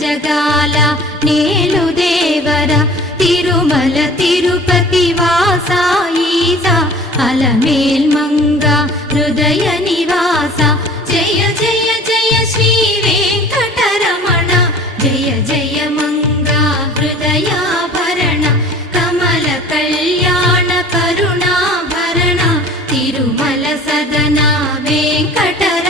జగాల నేలు దేవర తిరుమల తిరుపతి వాసా ఈసా అలమేల్ మంగ హృదయ నివాస జయ జయ జయ శ్రీ వెంకటరమణ జయ జయ మంగ హృదయాభరణ కమల కళ్యాణ కరుణాభరణ తిరుమల సదన వెంకటరమణ